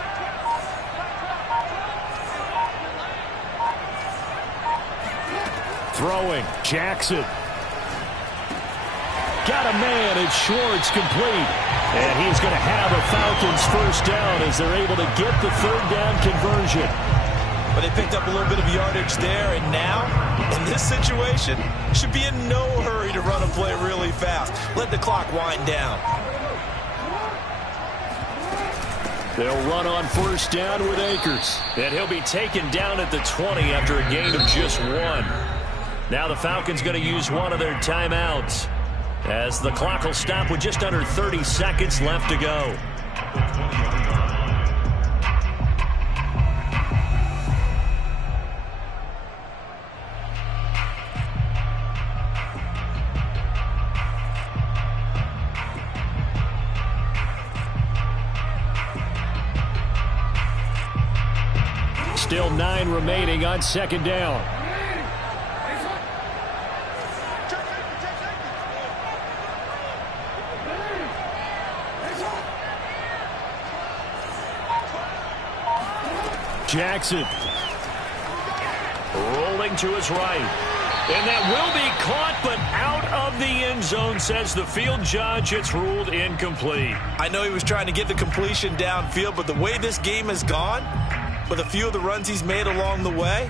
Throwing, Jackson. Got a man, and Schwartz complete. And he's going to have a Falcons 1st down as they're able to get the 3rd down conversion. But they picked up a little bit of yardage there, and now, in this situation, should be in no hurry to run a play really fast. Let the clock wind down. They'll run on 1st down with Akers. And he'll be taken down at the 20 after a gain of just 1. Now the Falcons going to use one of their timeouts as the clock will stop with just under 30 seconds left to go. Still 9 remaining on 2nd down. Jackson. Rolling to his right. And that will be caught, but out of the end zone, says the field judge. It's ruled incomplete. I know he was trying to get the completion downfield, but the way this game has gone, with a few of the runs he's made along the way,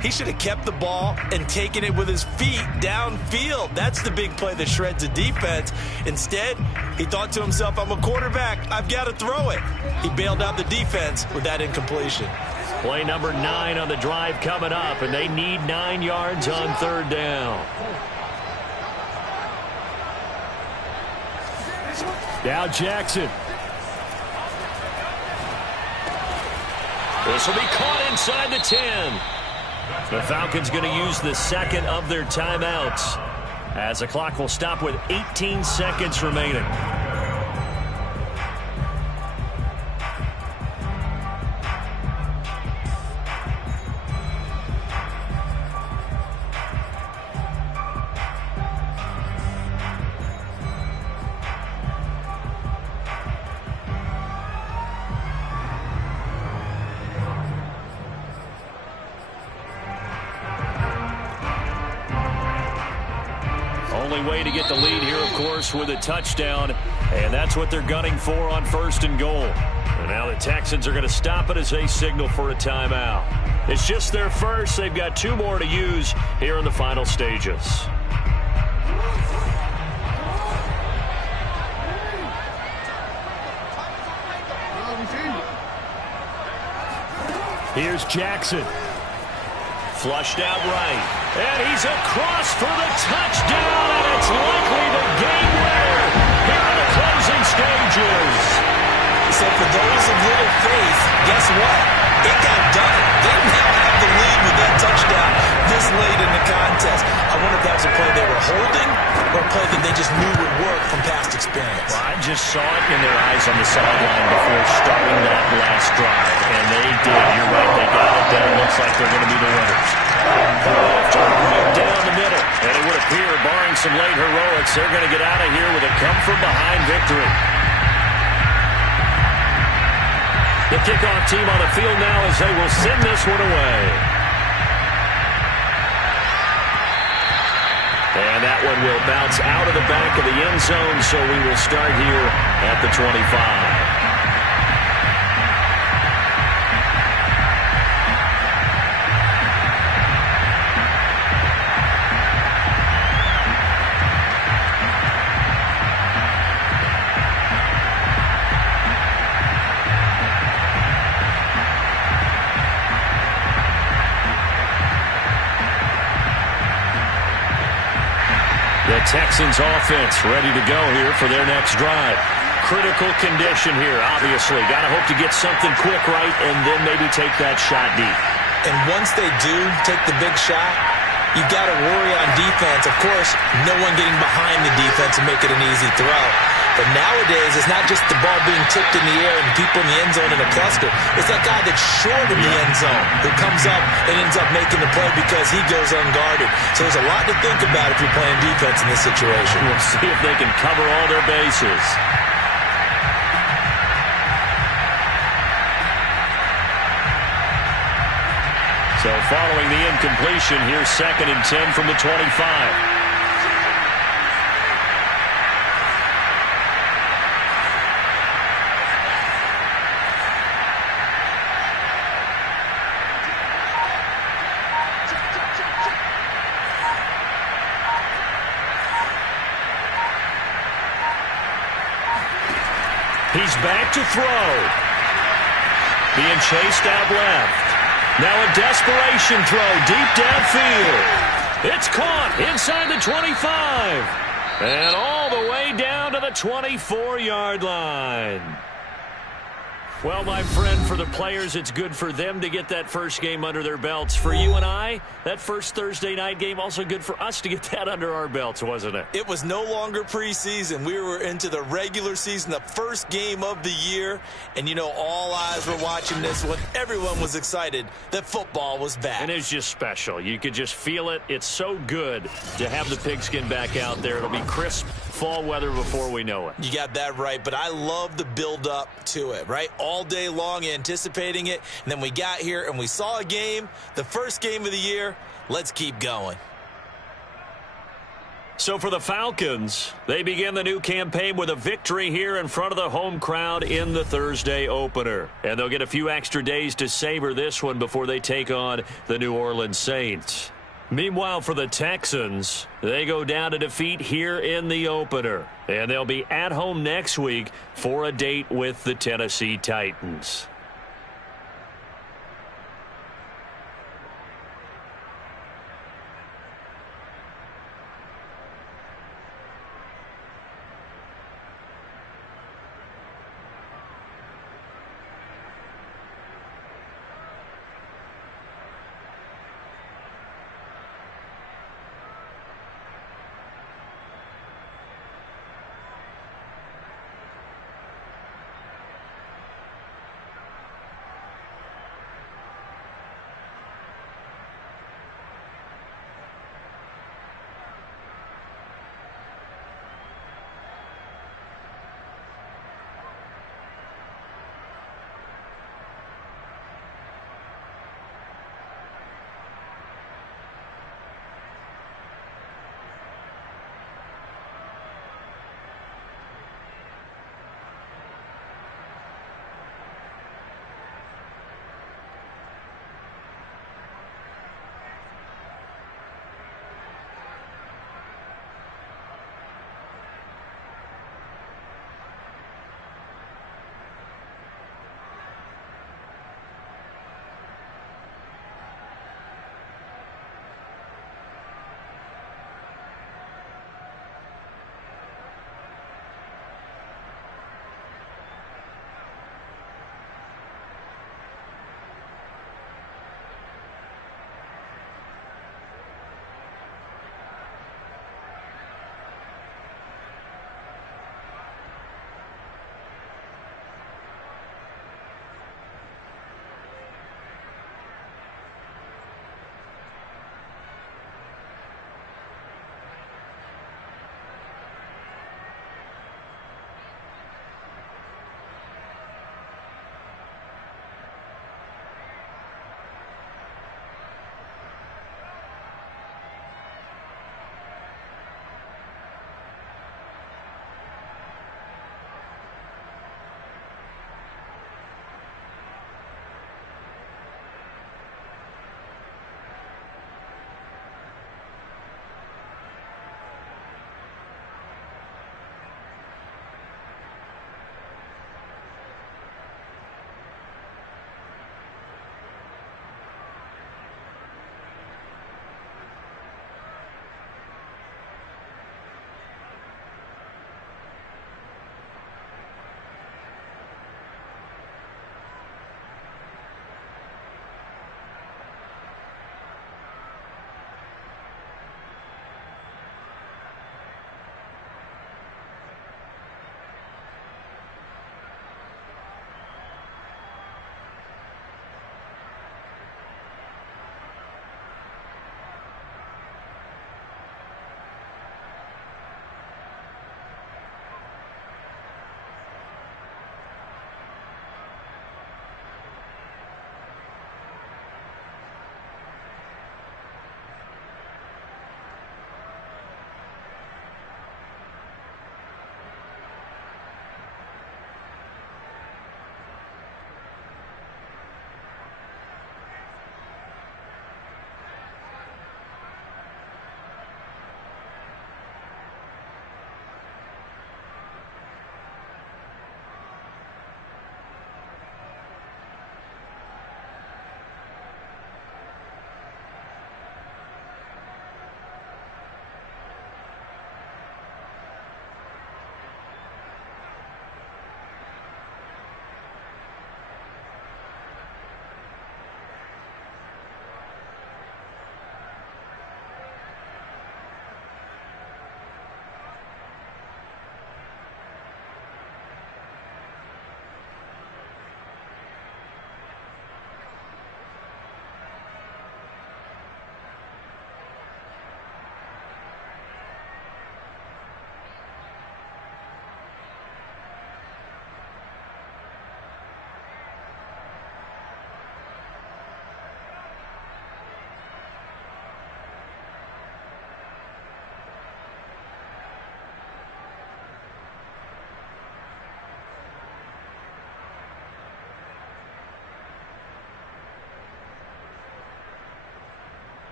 he should have kept the ball and taken it with his feet downfield. That's the big play that shreds a defense. Instead, he thought to himself, I'm a quarterback, I've got to throw it. He bailed out the defense with that incompletion. Play number 9 on the drive coming up, and they need 9 yards on 3rd down. Now Jackson. This will be caught inside the 10. The Falcons going to use the 2nd of their timeouts as the clock will stop with 18 seconds remaining. Only way to get the lead here, of course, with a touchdown, and that's what they're gunning for on 1st and goal. And now the Texans are going to stop it as they signal for a timeout. It's just their first. They've got 2 more to use here in the final stages. Here's Jackson. Flushed out right. And he's across for the touchdown, and it's likely the game winner here in the closing stages. So for those of little faith, guess what? It got done. They now have the lead with that touchdown this late in the contest. I wonder if that was a play they were holding or a play that they just knew would work from past experience. Well, I just saw it in their eyes on the sideline before starting that last drive, and they did. You're right. They got it done. Looks like they're going to be the winners. Right down the middle. And it would appear, barring some late heroics, they're going to get out of here with a come-from-behind victory. The kickoff team on the field now as they will send this one away. And that one will bounce out of the back of the end zone, so we will start here at the 25. The Texans offense ready to go here for their next drive. Critical condition here, obviously. Got to hope to get something quick right and then maybe take that shot deep. And once they do take the big shot, you've got to worry on defense. Of course, no one getting behind the defense and make it an easy throw. But nowadays, it's not just the ball being tipped in the air and people in the end zone in a cluster. It's that guy that's short in the end zone who comes up and ends up making the play because he goes unguarded. So there's a lot to think about if you're playing defense in this situation. We'll see if they can cover all their bases. So following the incompletion, here's 2nd and 10 from the 25. He's back to throw. Being chased out left. Now a desperation throw deep downfield. It's caught inside the 25. And all the way down to the 24-yard line. Well, my friend, for the players, it's good for them to get that first game under their belts. For you and I, that first Thursday night game, also good for us to get that under our belts, wasn't it? It was no longer preseason. We were into the regular season, the first game of the year. And, you know, all eyes were watching this one. Everyone was excited that football was back. And it's just special. You could just feel it. It's so good to have the pigskin back out there. It'll be crisp fall weather before we know it. You got that right, but I love the build-up to it, right? All day long anticipating it, and then we got here and we saw a game, the first game of the year. Let's keep going. So for the Falcons, they begin the new campaign with a victory here in front of the home crowd in the Thursday opener. And they'll get a few extra days to savor this one before they take on the New Orleans Saints. Meanwhile, for the Texans, they go down to defeat here in the opener. And they'll be at home next week for a date with the Tennessee Titans.